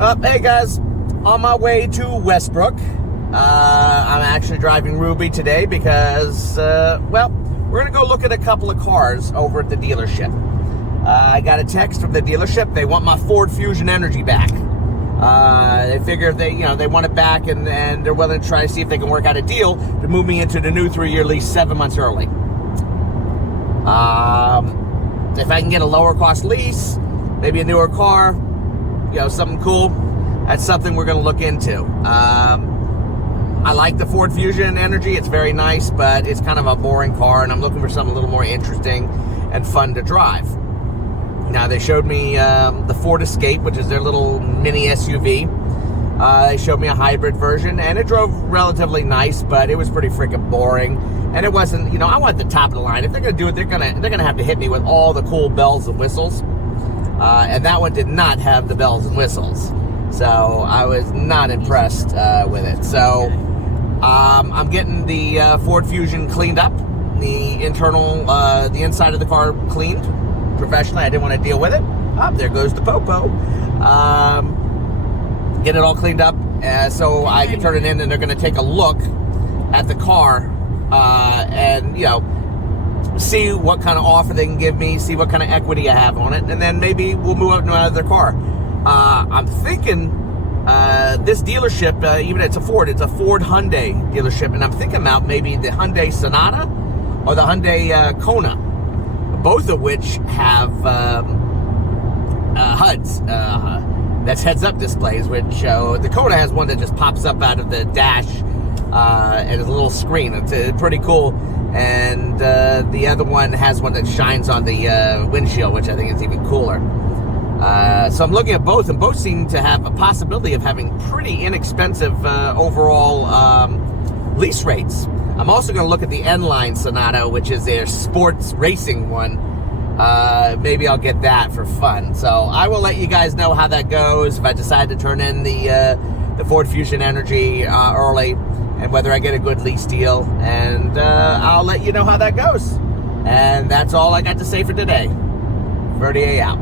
Hey guys, on my way to Westbrook. I'm actually driving Ruby today because, well, we're going to go look at a couple of cars over at the dealership. I got a text from the dealership. They want my Ford Fusion Energi back. They figure if they want it back, and they're willing to try to see if they can work out a deal to move me into the new 3-year lease 7 months early. If I can get a lower cost lease, maybe a newer car, something cool, that's something we're going to look into. I like the Ford Fusion Energi. It's very nice, but it's kind of a boring car, and I'm looking for something a little more interesting and fun to drive. Now, they showed me the Ford Escape, which is their little mini SUV. They showed me a hybrid version, and it drove relatively nice, but it was pretty freaking boring. And it wasn't, I want the top of the line. If they're going to do it, they're going to have to hit me with all the cool bells and whistles. And that one did not have the bells and whistles. So I was not impressed with it. So I'm getting the Ford Fusion cleaned up, the inside of the car cleaned professionally. I didn't want to deal with it. There goes the popo. Get it all cleaned up so I can turn it in, and they're going to take a look at the car and see what kind of offer they can give me, see what kind of equity I have on it, and then maybe we'll move up to another car. I'm thinking this dealership, even it's a Ford Hyundai dealership, and I'm thinking about maybe the Hyundai Sonata or the Hyundai Kona, both of which have HUDs. That's heads-up displays, which the Kona has one that just pops up out of the dash and it's a little screen. It's pretty cool. And the other one has one that shines on the windshield, which I think is even cooler. So I'm looking at both, and both seem to have a possibility of having pretty inexpensive overall lease rates. I'm also going to look at the N-Line Sonata, which is their sports racing one. Maybe I'll get that for fun. So I will let you guys know how that goes, if I decide to turn in the Ford Fusion Energi early, and whether I get a good lease deal. And I'll let you know how that goes. And that's all I got to say for today. Verdier out.